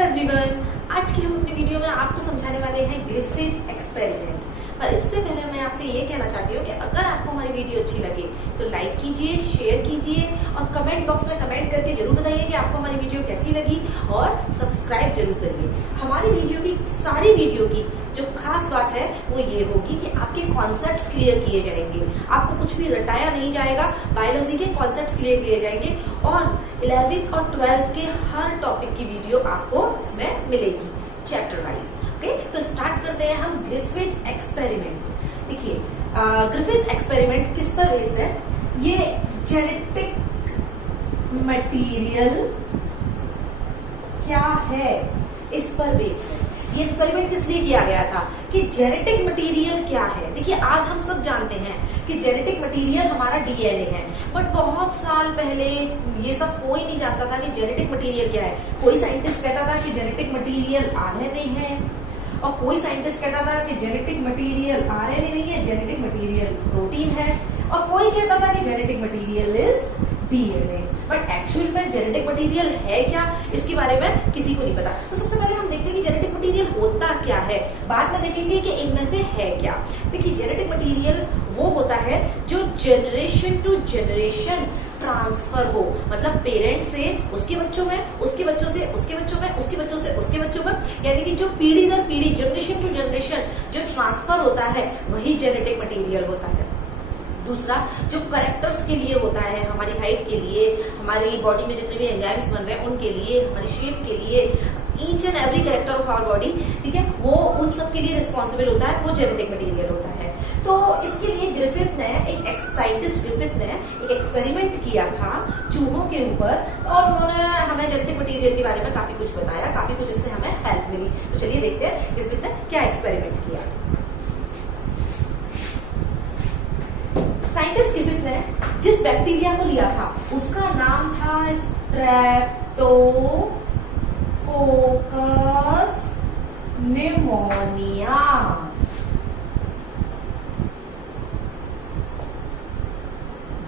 Everyone, आज की हम अपनी वीडियो में आपको समझाने वाले हैं ग्रिफिथ एक्सपेरिमेंट। पर इससे पहले मैं आपसे ये कहना चाहती हूँ कि अगर आपको हमारी वीडियो अच्छी लगे तो लाइक कीजिए, शेयर कीजिए और कमेंट बॉक्स में कमेंट करके जरूर बताइए कि आपको हमारी वीडियो कैसी लगी और सब्सक्राइब जरूर करिए। हमारी वीडियो की सारी वीडियो की जो खास बात है वो ये होगी कि आपके कॉन्सेप्ट्स क्लियर किए जाएंगे, आपको कुछ भी रटाया नहीं जाएगा, बायोलॉजी के कॉन्सेप्ट्स क्लियर किए जाएंगे और 11th और 12th के हर टॉपिक की वीडियो आपको इसमें मिलेगी चैप्टर वाइज। ओके, तो स्टार्ट करते हैं हम ग्रिफिथ एक्सपेरिमेंट। देखिए, ग्रिफिथ एक्सपेरिमेंट किस पर बेस्ड है? ये जेनेटिक मटेरियल क्या है इस पर बेस्ड है। ये एक्सपेरिमेंट किस लिए किया गया था कि जेनेटिक मटेरियल क्या है। देखिए, आज हम सब जानते हैं कि जेनेटिक मटेरियल हमारा डीएनए है, बट बहुत साल पहले ये सब कोई नहीं जानता था कि जेनेटिक मटेरियल क्या है। कोई साइंटिस्ट कहता था कि जेनेटिक मटेरियल आरएनए है और कोई साइंटिस्ट कहता था कि जेनेटिक मटेरियल आरएनए नहीं है, जेनेटिक मटेरियल प्रोटीन है, और कोई कहता था कि genetic material is DNA. But actual में जेनेटिक मटेरियल है क्या, इसके बारे में किसी को नहीं पता। तो सबसे पहले हम देखते हैं कि जेनेटिक मटेरियल होता क्या है, बाद में देखेंगे कि इनमें से है क्या। देखिए, जेनेटिक मटेरियल वो होता है जो जनरेशन टू जनरेशन ट्रांसफर हो, मतलब पेरेंट से उसके बच्चों में, उसके बच्चों से उसके बच्चों में, उसके बच्चों से उसके बच्चों में, यानी कि जो पीढ़ी दर पीढ़ी, जनरेशन टू जनरेशन जो ट्रांसफर होता है वही जेनेटिक मटेरियल होता है। दूसरा, जो करेक्टर्स के लिए होता है, हमारी हाइट के लिए, हमारी बॉडी में जितने भी एंजाइम्स बन रहे हैं उनके लिए, हमारी शेप के लिए, each and every character of our body, ठीक है, वो उन सब के लिए रिस्पॉन्सिबल होता है, वो जेनेटिक मटेरियल होता है। तो इसके लिए ग्रिफिथ ने, एक साइंटिस्ट ग्रिफिथ ने एक एक्सपेरिमेंट किया था चूहों के ऊपर, और उन्होंने हमें जेनेटिक मटेरियल के बारे में काफी कुछ बताया, काफी कुछ इससे हमें हेल्प मिली। तो चलिए देखते हैं ग्रिफिथ ने क्या एक्सपेरिमेंट किया। साइंटिस्ट ग्रिफिथ ने जिस बैक्टीरिया को लिया था उसका नाम था स्ट्रेप्टोकोकस निमोनिया।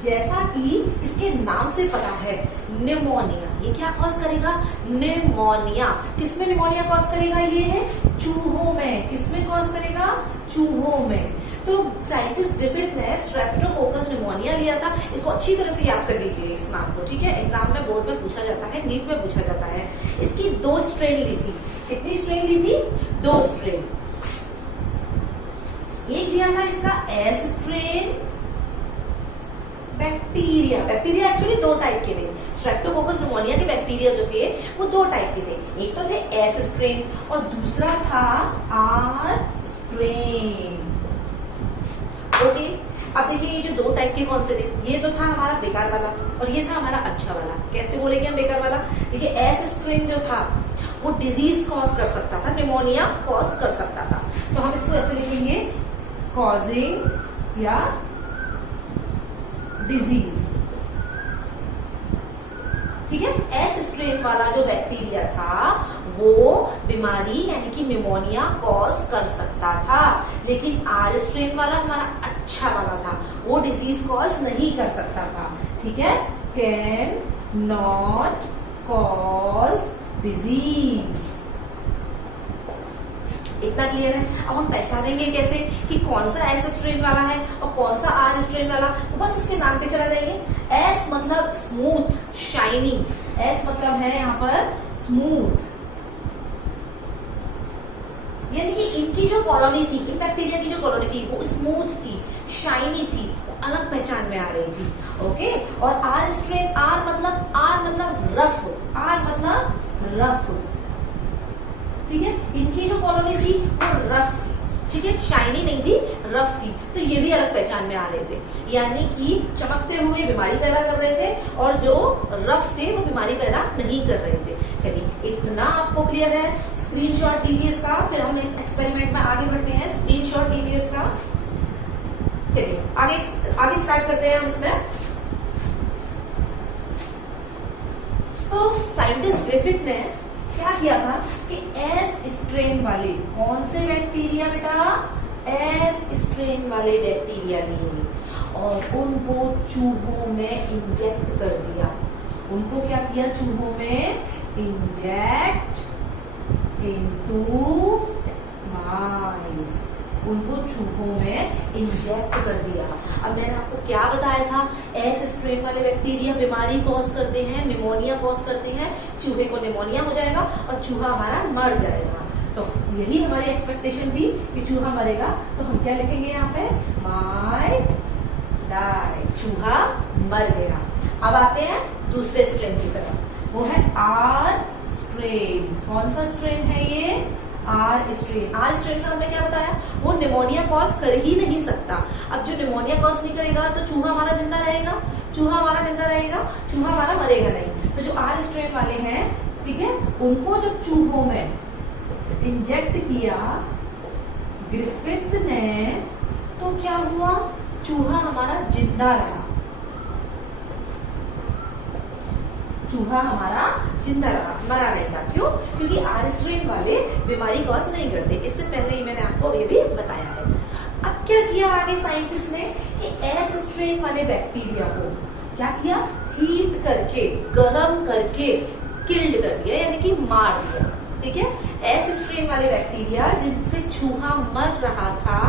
जैसा कि इसके नाम से पता है, निमोनिया, ये क्या कॉज करेगा? निमोनिया। किसमें निमोनिया कॉज करेगा? ये है चूहों में। किसमें कॉज करेगा? चूहों में। तो साइंटिस्ट ग्रिफिथ ने स्ट्रेप्टोकोकस निमोनिया लिया था। इसको अच्छी तरह से याद कर लीजिए इस नाम को, ठीक है, एग्जाम में, बोर्ड में पूछा जाता है, नीट में पूछा जाता है। इसकी 2 स्ट्रेन ली थी। कितनी स्ट्रेन ली थी? 2 स्ट्रेन। एक लिया था इसका S strain bacteria. Bacteria actually 2 type के थे। स्ट्रेप्टोकोकस निमोनिया के बैक्टीरिया जो थे वो 2 टाइप के थे। एक तो थे एस स्ट्रेन और दूसरा था आर स्ट्रेन। ओके, अब देखिए, ये जो 2 टाइप के कौन से थे? ये तो था हमारा बेकार वाला और ये था हमारा अच्छा वाला। कैसे बोलेंगे हम बेकार वाला? देखिए, एस स्ट्रेन जो था वो डिजीज कॉज कर सकता था, निमोनिया कॉज कर सकता था। तो हम इसको ऐसे लिखेंगे, कॉजिंग या डिजीज, ठीक है। एस स्ट्रेन वाला जो बैक्टीरिया था वो बीमारी यानी कि निमोनिया कॉज कर सकता था, लेकिन आर स्ट्रेन वाला हमारा अच्छा वाला था, वो डिजीज कॉज नहीं कर सकता था, ठीक है। Can not cause disease. इतना क्लियर है। अब हम पहचानेंगे कैसे कि कौन सा एस स्ट्रेन वाला है और कौन सा आर स्ट्रेन वाला? तो बस इसके नाम पे चला जाइए। एस मतलब स्मूथ, शाइनी। एस मतलब है यहाँ पर स्मूथ, यानी कि इनकी जो कॉलोनी थी, इन बैक्टीरिया की जो कॉलोनी थी वो स्मूथ थी, शाइनी थी, वो अलग पहचान में आ रही थी। ओके, और आर स्ट्रेन, आर मतलब रफ, आर मतलब रफ, ठीक है। इनकी जो कॉलोनी थी वो रफ थी, ठीक है, शाइनी नहीं थी, रफ थी। तो ये भी अलग पहचान में आ रहे थे, यानी कि चमकते हुए बीमारी पैदा कर रहे थे और जो रफ थे वो बीमारी पैदा नहीं कर रहे थे। चलिए, इतना आपको क्लियर है। स्क्रीनशॉट लीजिए इसका, फिर हम इस एक्सपेरिमेंट में आगे बढ़ते हैं। स्क्रीनशॉट लीजिए इसका। चलिए आगे स्टार्ट करते हैं हम इसमें। तो साइंटिस्ट ग्रिफिथ ने क्या किया था कि एस स्ट्रेन वाले, कौन से बैक्टीरिया बेटा? एस स्ट्रेन वाले बैक्टीरिया लिए और उनको चूहों में इंजेक्ट कर दिया। उनको क्या किया? चूहों में इंजेक्ट इनटू माइस, उनको चूहों में इंजेक्ट कर दिया। अब मैंने आपको क्या बताया था, एस स्ट्रेन वाले बैक्टीरिया बीमारी कॉज करते हैं, निमोनिया कॉज करते हैं, चूहे को निमोनिया हो जाएगा और चूहा हमारा मर जाएगा। तो यही हमारी एक्सपेक्टेशन थी कि चूहा मरेगा, तो हम क्या लिखेंगे यहाँ पे, माइट डाई, चूहा मर गया। अब आते हैं दूसरे स्ट्रेन की तरफ, वो है आर स्ट्रेन। कौन सा स्ट्रेन है ये, आर स्ट्रेन। आर स्ट्रेन का हमने क्या बताया, वो निमोनिया कॉज कर ही नहीं सकता। अब जो निमोनिया कॉज नहीं करेगा तो चूहा हमारा जिंदा रहेगा, चूहा हमारा जिंदा रहेगा, चूहा हमारा मरेगा नहीं। तो जो आर स्ट्रेन वाले हैं, ठीक है, उनको जब चूहों में इंजेक्ट किया ग्रिफिथ ने, तो क्या हुआ, चूहा हमारा जिंदा रहा, चूहा हमारा जिंदा रहा, मरा नहीं था। क्यों, क्योंकि आर स्ट्रेन वाले बीमारी कॉज नहीं करते। इससे पहले ही मैंने आपको ये भी बताया है। अब क्या किया आगे साइंटिस्ट ने कि एस स्ट्रेन वाले बैक्टीरिया को क्या किया, हीट करके, गर्म करके किल्ड कर दिया, यानी कि मार दिया। ठीक है, एस स्ट्रेन वाले बैक्टीरिया जिनसे चूहा मर रहा था,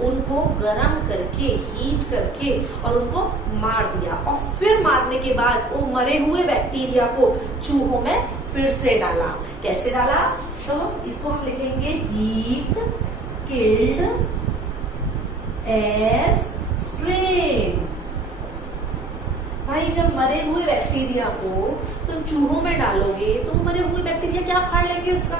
उनको गर्म करके, हीट करके और उनको मार दिया। और फिर मारने के बाद वो मरे हुए बैक्टीरिया को चूहों में फिर से डाला। कैसे डाला, तो इसको हम लिखेंगे हीट किल्ड एस स्ट्रेन। भाई जब मरे हुए बैक्टीरिया को तुम चूहों में डालोगे तो मरे हुए बैक्टीरिया क्या खाड़ लेंगे उसका।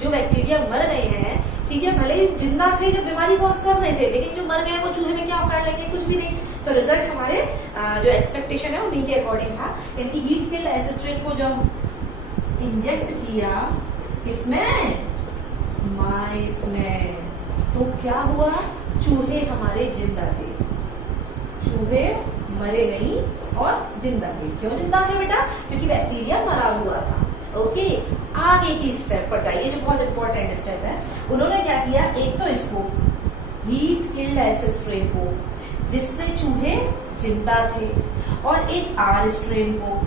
जो बैक्टीरिया मर गए हैं, ठीक है, भले ही जिंदा थे जब बीमारी कॉज कर रहे थे, लेकिन जो मर गए वो चूहे में क्या उखाड़ लेंगे, कुछ भी नहीं। तो रिजल्ट हमारे जो एक्सपेक्टेशन है उन्हीं के अकॉर्डिंग था। यानी हीट किल्ड एस स्ट्रेन को जब इंजेक्ट किया किसमें, माइस में, तो क्या हुआ, चूहे हमारे जिंदा थे, चूहे मरे नहीं और जिंदा थे। क्यों जिंदा थे बेटा, क्योंकि बैक्टीरिया मरा हुआ था। ओके, आगे की स्टेप पर जाइए जो बहुत इंपॉर्टेंट स्टेप है। उन्होंने क्या किया, एक तो इसको हीट किल्ड एस स्ट्रेन को जिससे चूहे जिंदा थे, और एक आर स्ट्रेन को,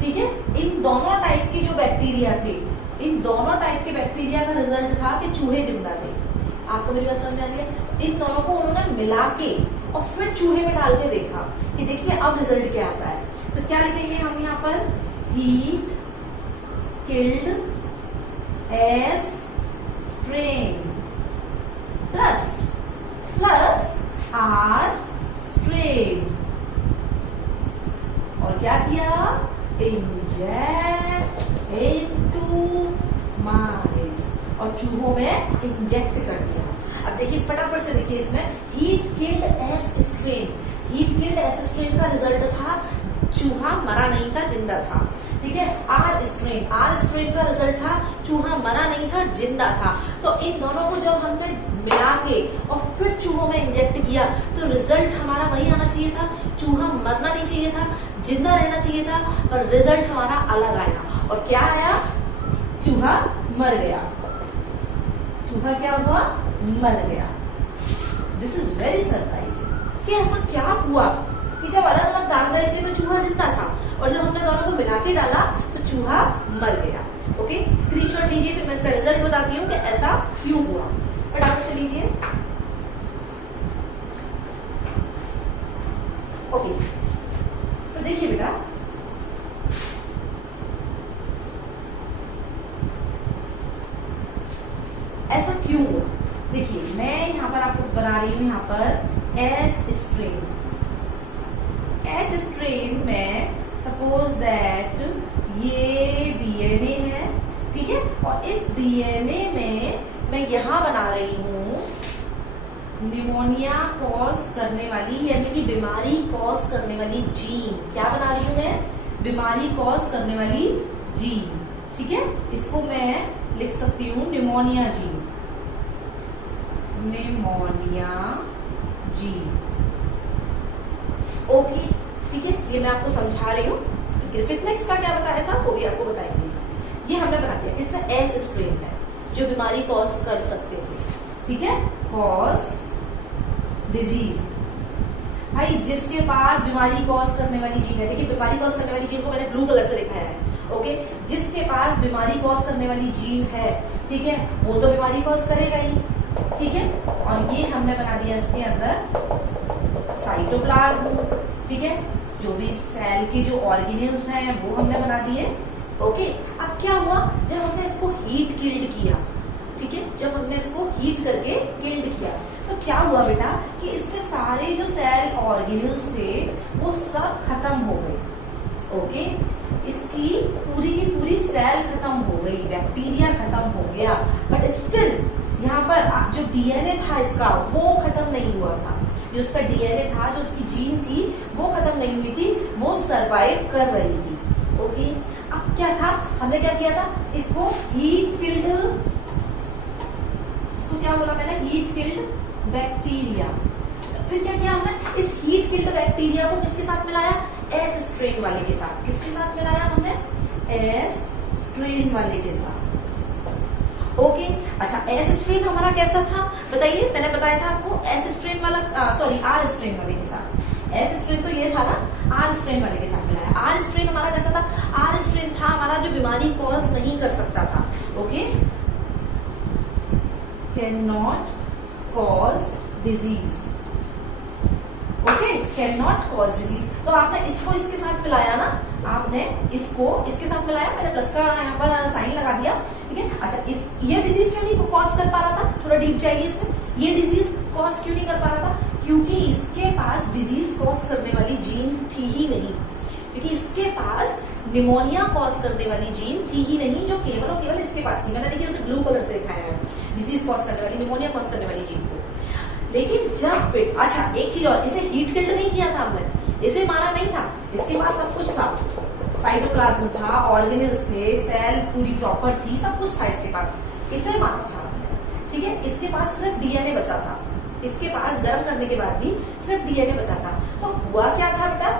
ठीक है, इन दोनों टाइप के जो बैक्टीरिया थे, इन दोनों टाइप के बैक्टीरिया का रिजल्ट था कि चूहे जिंदा थे। आपको मेरी बात समझ आ रही है। इन दोनों को उन्होंने मिला के और फिर चूहे में डाल के देखा कि देखिए अब रिजल्ट क्या आता है। तो क्या लिखेंगे हम यहाँ पर, heat killed S strain plus R strain, और क्या किया, इंजेक्ट इनटू माइस, और चूहों में इंजेक्ट कर दिया। अब देखिए फटाफट से देखिए इसमें, heat killed S strain, heat killed S strain का रिजल्ट था चूहा मरा नहीं था, जिंदा था। ठीक है, आर स्ट्रेन का रिजल्ट था चूहा मरा नहीं था, जिंदा था। तो इन दोनों को जब हमने मिला के और फिर चूहों में इंजेक्ट किया तो रिजल्ट हमारा वही आना चाहिए था, चूहा मरना नहीं चाहिए था, जिंदा रहना चाहिए था, और रिजल्ट हमारा अलग आया। और क्या आया, चूहा मर गया, चूहा क्या हुआ, मर गया। दिस इज वेरी सरप्राइजिंग कि ऐसा क्या हुआ कि जब अलग अलग डाल रहे थे तो चूहा जिंदा था, और जब हमने दोनों को मिला के डाला तो चूहा मर गया। ओके, स्क्रीनशॉट लीजिए, फिर मैं इसका रिजल्ट बताती हूँ कि ऐसा क्यों हुआ। फटाफट से लीजिए। ओके, तो देखिए बेटा, ऐसा क्यों हुआ। देखिए मैं यहाँ पर आपको बना रही हूँ, यहाँ पर एस स्ट्रेन, एस स्ट्रेन में सपोज दैट ये डीएनए है, ठीक है, और इस डीएनए में मैं यहाँ बना रही हूँ निमोनिया कॉज करने वाली, यानी कि बीमारी कॉज करने वाली जीन। क्या बना रही हूँ मैं, बीमारी कॉज करने वाली जीन। ठीक है, इसको मैं लिख सकती हूँ pneumonia gene, pneumonia gene. Okay, ठीक है, ये मैं आपको समझा रही हूँ। ग्रिफिथ ने इसका क्या बताया था वो भी आपको बताएंगे। ये हमने बना दिया, इसमें एस स्ट्रेन है जो बीमारी कॉज कर सकते थे। ठीक है, कॉज डिजीज, भाई जिसके पास बीमारी कॉज करने वाली जीन है। देखिए बीमारी कॉज करने वाली जीन को मैंने ब्लू कलर से दिखाया है, ओके, जिसके पास बीमारी कॉज करने वाली जीन है, ठीक है, वो तो बीमारी कॉज करेगा ही, ठीक है। और ये हमने बना दिया इसके अंदर साइटोप्लाज्म, ठीक है, जो भी सेल के जो ऑर्गेनेल्स हैं वो हमने बना दिए। ओके, अब क्या हुआ जब हमने इसको हीट किल्ड किया, ठीक है, जब हमने इसको हीट करके किल्ड किया तो क्या हुआ बेटा कि इसमें सारे जो सेल ऑर्गेनेल्स थे वो सब खत्म हो गए। ओके, इसकी पूरी की पूरी सेल खत्म हो गई, बैक्टीरिया खत्म हो गया, बट स्टिल यहाँ पर जो डीएनए था इसका वो खत्म नहीं हुआ था। जो उसका डीएनए था, जो उसकी जीन थी वो खत्म नहीं हुई थी, वो सरवाइव कर रही थी। ओके, अब क्या था, हमने क्या किया था, इसको हीट किल्ड, इसको क्या बोला मैंने, हीट किल्ड बैक्टीरिया। फिर क्या किया हमने, इस हीट किल्ड बैक्टीरिया को किसके साथ मिलाया, एस स्ट्रेन वाले के साथ। किसके साथ मिलाया हमने, एस स्ट्रेन वाले के साथ। ओके, अच्छा, एस स्ट्रेन हमारा कैसा था बताइए, मैंने बताया था आपको एस स्ट्रेन वाला, सॉरी आर स्ट्रेन वाले के साथ। एस स्ट्रेन तो ये था ना, आर स्ट्रेन वाले के साथ मिलाया। आर स्ट्रेन हमारा कैसा था, आर स्ट्रेन था हमारा जो बीमारी कॉज नहीं कर सकता था। Okay, can not cause disease, okay, can not cause disease. तो आपने इसको इसके साथ मिलाया ना, आपने इसको इसके साथ मिलाया, मैंने प्लस का यहाँ पर साइन लगा दिया, ठीक है। अच्छा, ये डिजीज क्यों नहीं कॉज कर पा रहा था, थोड़ा डीप जाइए इसमें, ये डिजीज कॉज क्यों नहीं कर पा रहा था, क्योंकि इसके पास डिजीज कॉज करने वाली जीन थी ही नहीं, क्योंकि इसके पास निमोनिया कॉज करने वाली जीन थी ही नहीं, जो केवल और केवल इसके पास थी। मैंने देखिए उसे ब्लू कलर से दिखाया है, डिजीज कॉज करने वाली, निमोनिया कॉज करने वाली जीन को। लेकिन जब, अच्छा एक चीज और, इसे हीट किल्ड नहीं किया था हमने, इसे मारा नहीं था, इसके पास सब कुछ था, साइटोप्लाज्म था, ऑर्गेनेल्स थे, सेल पूरी प्रॉपर थी, सब कुछ था इसके पास, इसे मारा था, ठीक है। इसके पास सिर्फ डीएनए बचा था, इसके पास गर्म करने के बाद भी सिर्फ डीएनए बचा था। तो हुआ क्या था बेटा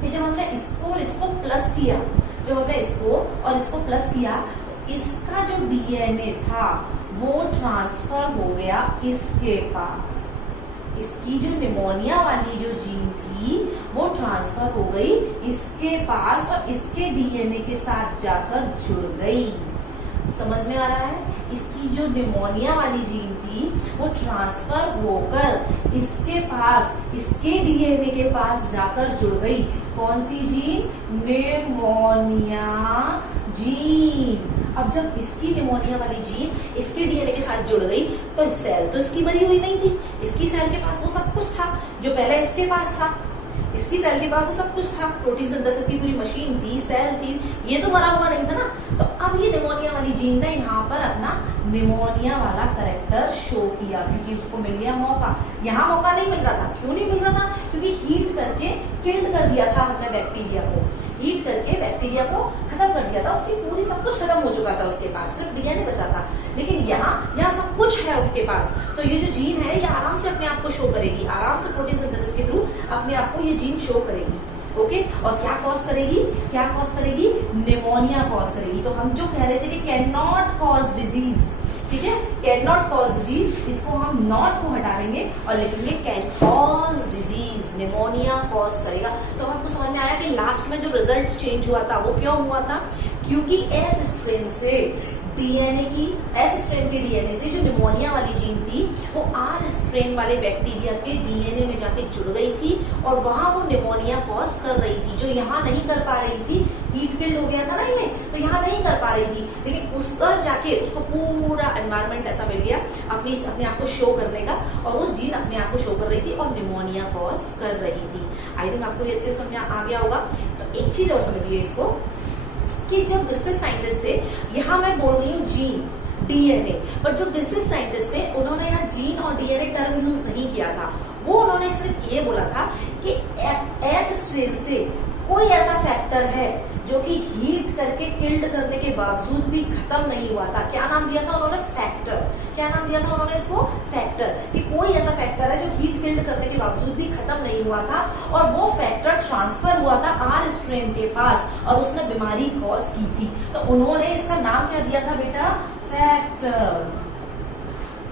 कि जब हमने इसको और इसको प्लस किया, जब हमने इसको और इसको प्लस किया, तो इसका जो डीएनए था वो ट्रांसफर हो गया इसके पास, इसकी जो निमोनिया वाली जो जीन थी वो ट्रांसफर हो गई इसके पास और इसके डीएनए के साथ जाकर जुड़ गई। समझ में आ रहा है, इसकी जो निमोनिया वाली जीन थी वो ट्रांसफर होकर इसके पास, इसके डीएनए के पास जाकर जुड़ गई। कौन सी जीन, निमोनिया जीन। अब जब इसकी निमोनिया वाली जीन इसके डीएनए के साथ जुड़ गई तो सेल तो इसकी मरी हुई नहीं थी, इसकी सेल के पास वो सब कुछ था जो पहले इसके पास था, इसकी सेल के पास वो सब कुछ था, प्रोटीन सिंथेसिस की पूरी मशीन थी, सेल थी, ये तो मरा हुआ नहीं था ना। तो अब ये निमोनिया वाली जीन ने यहाँ पर अपना निमोनिया वाला कैरेक्टर शो किया, क्योंकि उसको मिल गया मौका। यहाँ मौका नहीं मिल रहा था, क्यों नहीं मिल रहा था, क्योंकि हीट करके किल्ड कर दिया था हमने बैक्टीरिया को, हीट करके बैक्टीरिया को खत्म कर दिया था, उसकी पूरी सब कुछ खत्म हो चुका था, उसके पास सिर्फ डीएनए बचा था। लेकिन यहाँ सब कुछ है उसके पास, तो ये जो जीन है ये आराम से अपने आप को शो करेगी, आराम से प्रोटीन सिंथेसिस के थ्रू अपने आप को ये जीन शो करेगी। ओके, और क्या कॉज करेगी, क्या कॉज करेगी, निमोनिया कॉज करेगी। तो हम जो कह रहे थे कि कैन नॉट कॉज डिजीज, ठीक है, कैन नॉट कॉज डिजीज, इसको हम नॉट को हटा देंगे और लिखेंगे can cause disease, pneumonia cause करेगा। तो आपको समझ में आया कि लास्ट में जो रिजल्ट चेंज हुआ था वो क्यों हुआ था, क्योंकि एस स्ट्रेन से डीएनए की, एस स्ट्रेन के डीएनए से जो निमोनिया वाली जीन थी वो आर स्ट्रेन वाले बैक्टीरिया के डीएनए में जाके जुड़ गई थी और वहां वो निमोनिया कॉज कर रही थी, जो यहाँ नहीं कर पा रही थी। हीट किल्ड हो गया था ना ये, तो यहाँ नहीं कर पा रही थी, लेकिन उस पर जाके उसको पूरा एनवायरमेंट ऐसा मिल गया अपने आप को शो करने का, और उस जीन अपने आप को शो कर रही थी और निमोनिया कॉज कर रही थी। आई थिंक आपको ये अच्छे से समझ आ गया होगा। तो एक चीज और समझिए इसको, कि जब ग्रिफिथ साइंटिस्ट थे, यहाँ मैं बोल रही हूँ जीन, डीएनए, पर जो ग्रिफिथ साइंटिस्ट थे उन्होंने यहाँ जीन और डीएनए टर्म यूज नहीं किया था। वो उन्होंने सिर्फ ये बोला था कि एस स्ट्रेन से कोई ऐसा फैक्टर है जो कि हीट करके किल्ड करने के बावजूद भी खत्म नहीं हुआ था। क्या नाम दिया था उन्होंने, फैक्टर। क्या नाम दिया था उन्होंने इसको, फैक्टर, कि कोई ऐसा फैक्टर है जो हीट किल्ड करने के बावजूद भी खत्म नहीं हुआ था और वो फैक्टर ट्रांसफर हुआ था आर स्ट्रेन के पास और उसने बीमारी कॉज की थी। तो उन्होंने इसका नाम क्या दिया था बेटा, फैक्टर।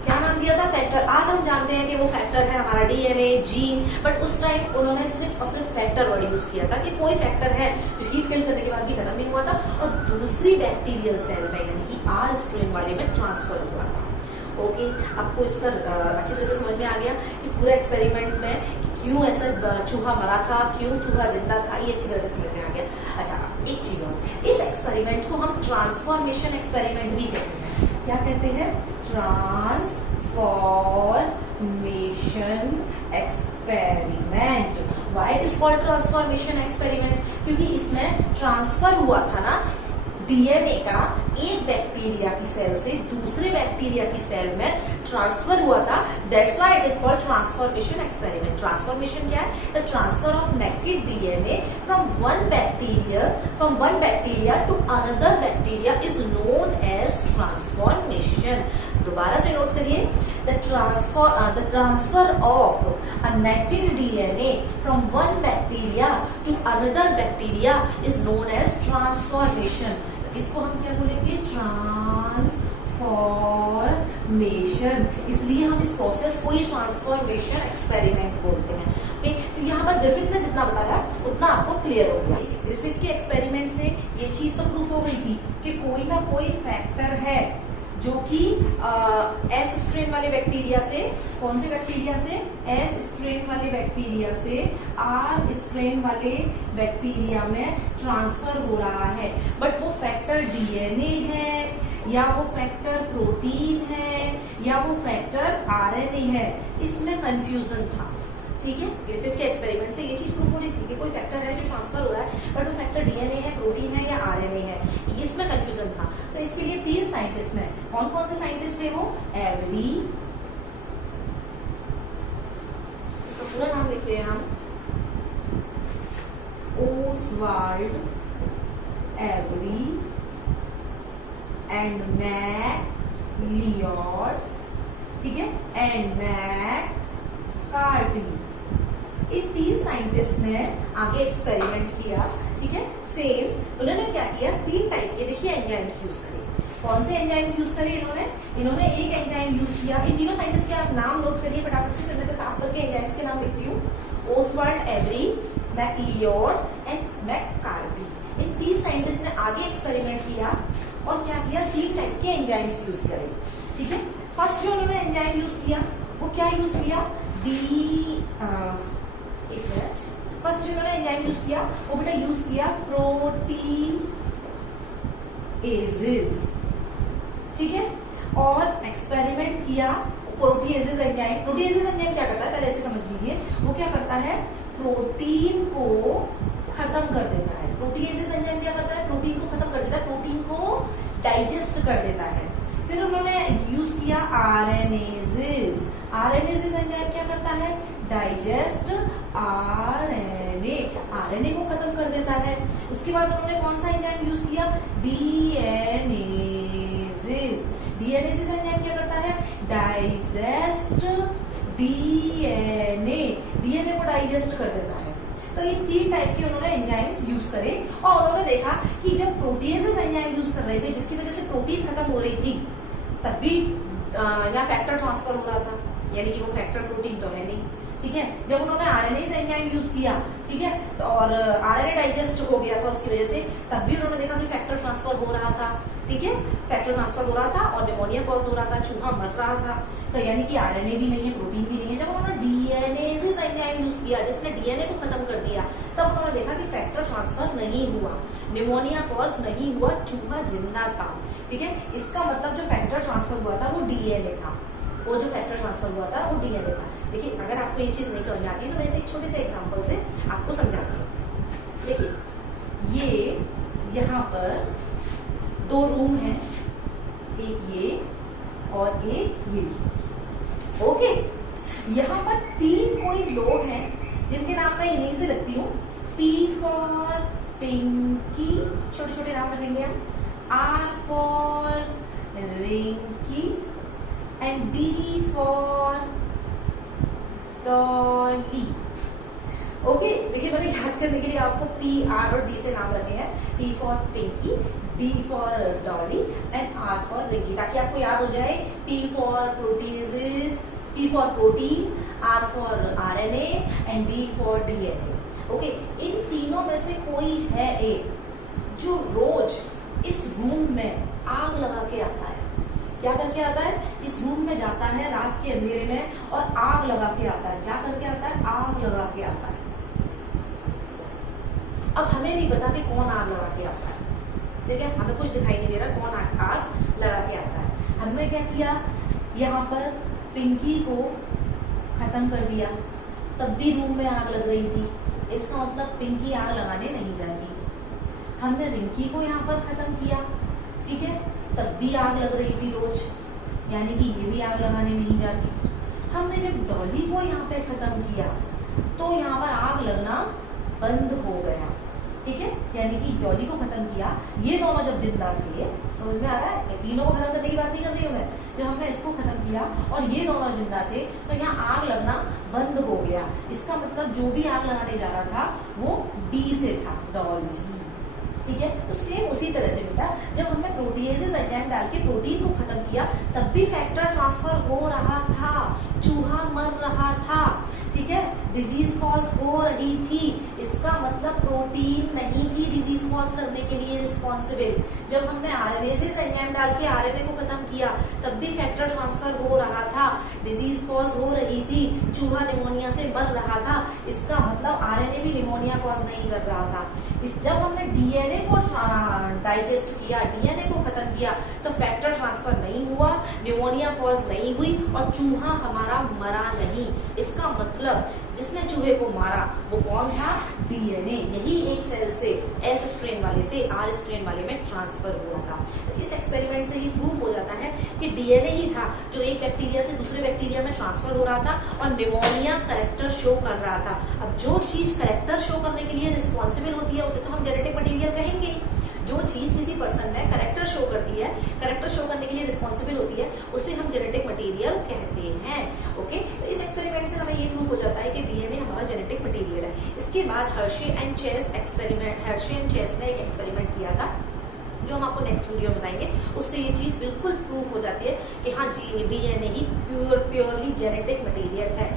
क्या नाम दिया था? फैक्टर। आज हम जानते हैं कि वो फैक्टर है हमारा डीएनए, जीन, बट उस टाइम उन्होंने सिर्फ और सिर्फ फैक्टर वर्ड यूज किया था कि कोई फैक्टर है जो हीट किल करने के बाद भी खत्म नहीं हुआ था और दूसरी बैक्टीरियल सेल में यानी कि आर स्ट्रेन वाले में ट्रांसफर हुआ था। ओके, आपको इसका अच्छी तरह से समझ में आ गया कि पूरा एक्सपेरिमेंट में क्यों ऐसा चूहा मरा था, क्यों चूहा जिंदा था, ये अच्छी तरह से समझ में आ गया। अच्छा, एक चीज और, इस एक्सपेरिमेंट को हम ट्रांसफॉर्मेशन एक्सपेरिमेंट भी कहते हैं। क्या कहते हैं? Transformation experiment. Why it is called transformation experiment? क्योंकि इसमें ट्रांसफर हुआ था ना डीएनए का एक बैक्टीरिया की सेल से दूसरे बैक्टीरिया की सेल में ट्रांसफर हुआ था। That's why it is called transformation experiment. Transformation क्या है? The transfer of naked DNA from one bacteria to another bacteria is known as transformation. दोबारा से नोट करिए, the transfer of a naked DNA from one bacteria to another bacteria is known as transformation. इसको हम क्या बोलेंगे? Transformation. इसलिए हम इस प्रोसेस को ही ट्रांसफॉर्मेशन एक्सपेरिमेंट बोलते हैं। ओके, तो यहाँ पर ग्रिफिथ ने जितना बताया उतना आपको क्लियर हो गया। ग्रिफिथ के एक्सपेरिमेंट से ये चीज तो प्रूफ हो गई थी कि कोई ना कोई फैक्टर है जो कि एस स्ट्रेन वाले बैक्टीरिया से, कौन से बैक्टीरिया से? एस स्ट्रेन वाले बैक्टीरिया से आर स्ट्रेन वाले बैक्टीरिया में ट्रांसफर हो रहा है। बट वो फैक्टर डीएनए है या वो फैक्टर प्रोटीन है या वो फैक्टर आरएनए है, इसमें कंफ्यूजन था। ठीक है, ग्रिफिथ के एक्सपेरिमेंट से ये चीज प्रूफ हो रही थी कि कोई फैक्टर है जो ट्रांसफर हो रहा है, बट वो फैक्टर डीएनए है, प्रोटीन है या आरएनए है, इसमें कंफ्यूजन था। तो इसके लिए 3 साइंटिस्ट हैं। कौन कौन से साइंटिस्ट थे वो? एवरी, इसका पूरा नाम लिखते हैं हम, Oswald Avery and MacLeod, ठीक है, एंड मैक कार्टी। इन 3 साइंटिस्ट ने आगे एक्सपेरिमेंट किया। ठीक है, सेम उन्होंने क्या किया? 3 टाइप के, देखिए, एंजाइम्स यूज करे। कौन से एंजाइम्स यूज करे इन्होंने एक एंजाइम यूज किया। इन तीनों साइंटिस्ट के आप नाम नोट करिए फटाफट से, फिर मैं से साफ करके एंजाइम्स के नाम लिखती हूँ। Oswald Avery, MacLeod and McCarty. इन 3 साइंटिस्ट ने आगे एक्सपेरिमेंट किया और क्या किया? 3 टाइप के एंजाइम्स यूज करे। ठीक है, फर्स्ट जो उन्होंने एंजाइम यूज किया वो क्या यूज किया? फर्स्ट जो उन्होंने एंजाइम यूज किया वो बेटा यूज किया प्रोटीएजेस। ठीक है, और एक्सपेरिमेंट किया प्रोटीएजेस एंजाइम। प्रोटीएजेस एंजाइम क्या करता है पहले ऐसे समझ लीजिए, वो क्या करता है? प्रोटीन को खत्म कर देता है। प्रोटीएजेस एंजाइम क्या करता है? प्रोटीन को खत्म कर देता है, प्रोटीन को डाइजेस्ट कर देता है। फिर उन्होंने यूज किया आरएनएजेस। आरएनएजेस एंजाइम क्या करता है? डाइजेस्ट आरएनए, आरएनए को खत्म कर देता है। उसके बाद उन्होंने कौन सा एंजाइम यूज किया? डीएनएजेस। डीएनएजेस एंजाइम क्या करता है? डाइजेस्ट डीएनए, डीएनए को डाइजेस्ट कर देता है। तो ये 3 टाइप के उन्होंने एंजाइम्स यूज करे और उन्होंने देखा कि जब प्रोटीएजेस एंजाइम यूज कर रहे थे जिसकी वजह से प्रोटीन खत्म हो रही थी, तब भी यहाँ फैक्टर ट्रांसफर हो रहा था, यानी कि वो फैक्टर प्रोटीन तो है नहीं। ठीक है, जब उन्होंने आरएनए एंजाइम यूज किया, ठीक है, तो और आरएनए डाइजेस्ट हो गया था उसकी वजह से, तब भी उन्होंने देखा कि फैक्टर ट्रांसफर हो रहा था। ठीक है, फैक्टर ट्रांसफर हो रहा था और निमोनिया कॉज हो रहा था, चूहा मर रहा था। तो यानी कि आरएनए भी नहीं है, प्रोटीन भी नहीं है। जब उन्होंने डीएनए एंजाइम यूज किया जिसने डीएनए को खत्म कर दिया, तब उन्होंने देखा कि फैक्टर ट्रांसफर नहीं हुआ, निमोनिया कॉज नहीं हुआ, चूहा जिंदा था। ठीक है, इसका मतलब जो फैक्टर ट्रांसफर हुआ था वो डीएनए था, वो जो फैक्टर ट्रांसफर हुआ था वो डीएनए था। देखिए, अगर आपको ये चीज नहीं समझ में आती है तो मैं इसे एक छोटे से एग्जांपल से आपको समझाती हूँ। देखिए, ये यहाँ पर 2 रूम हैं, एक ये और एक ये। ओके, यहाँ पर 3 कोई लोग हैं जिनके नाम मैं यहीं से रखती हूँ। P फॉर पिंकी, छोटे छोटे नाम रखेंगे हम। R for Rinki and D for Dolly. Okay, देखिए मैंने याद करने के लिए आपको P, R और D से नाम रखे हैं। P for Pinky, D for Dolly and R for Rinky, ताकि आपको याद हो जाए P for proteinases, P for protein, R for RNA and D for DNA। Okay, इन तीनों में से कोई है एक जो रोज इस रूम में आग लगा के आता है। क्या करके आता है? इस रूम में जाता है रात के अंधेरे में और आग लगा के आता है। क्या करके आता है? आग लगा के आता है। अब हमें नहीं पता कि कौन आग लगा के आता है, ठीक है, हमें कुछ दिखाई नहीं दे रहा कौन आग लगा के आता है। हमने क्या किया, यहाँ पर पिंकी को खत्म कर दिया, तब भी रूम में आग लग रही थी, इसका मतलब पिंकी आग लगाने नहीं जाएगी। हमने रिंकी को यहाँ पर खत्म किया, ठीक है, तब भी आग लग रही थी रोज, यानी कि ये भी आग लगाने नहीं जाती। हमने जब डॉली को यहाँ पे खत्म किया तो यहाँ पर आग लगना बंद हो गया, ठीक है, यानी कि डॉली को खत्म किया, ये दोनों जब जिंदा थे, समझ में आ रहा है, तीनों को खत्म करने की बात नहीं कर रही हूँ मैं, जब हमने इसको खत्म किया और ये दोनों जिंदा थे तो यहाँ आग लगना बंद हो गया। इसका मतलब जो भी आग लगाने जा रहा था वो डी से था, डॉली, ठीक है। तो सेम उसी तरह से बेटा जब हमने प्रोटीएजेस एंजाइम डाल के प्रोटीन को खत्म किया तब भी फैक्टर ट्रांसफर हो रहा था, चूहा मर रहा था, ठीक है, डिजीज कॉज हो रही थी। इसका मतलब प्रोटीन नहीं थी डिजीज कॉज करने के लिए रिस्पॉन्सिबल। जब हमने आरएनए से एंजाइम डाल के आरएनए को खत्म किया तब भी फैक्टर ट्रांसफर हो रहा था, डिजीज कॉज हो रही थी, चूहा निमोनिया से मर रहा था। इसका मतलब आरएनए भी निमोनिया कॉज नहीं कर रहा था। जब हमने डीएनए को डाइजेस्ट किया, डीएनए को खत्म किया तो फैक्टर ट्रांसफर नहीं हुआ, निमोनिया कॉज नहीं हुई और चूहा हमारा मरा नहीं। इसका मतलब जिसने चूहे को मारा वो कौन था? डीएनए। यही एक सेल से एस स्ट्रेन वाले से आर स्ट्रेन वाले में ट्रांसफर हुआ था। तो इस एक्सपेरिमेंट से ये प्रूफ हो जाता है कि डीएनए ही था जो एक बैक्टीरिया से दूसरे बैक्टीरिया में ट्रांसफर हो रहा था और निमोनिया कैरेक्टर शो कर रहा था। अब जो चीज कैरेक्टर शो करने के लिए रिस्पॉन्सिबल होती है उसे तो हम जेनेटिक मटेरियल कहेंगे। जो चीज किसी पर्सन में कैरेक्टर शो करती है, कैरेक्टर शो करने के लिए रिस्पॉन्सिबल होती है, उसे हम जेनेटिक मटेरियल कहते हैं। ओके, तो इस एक्सपेरिमेंट से हमें ये प्रूफ हो जाता है कि डीएनए हमारा जेनेटिक मटेरियल है। इसके बाद Hershey and Chase experiment, Hershey and Chase ने एक एक्सपेरिमेंट किया था जो हम आपको नेक्स्ट वीडियो में बताएंगे। उससे ये चीज बिल्कुल प्रूफ हो जाती है कि हाँ जी, डीएनए ही प्योरली जेनेटिक मटेरियल है।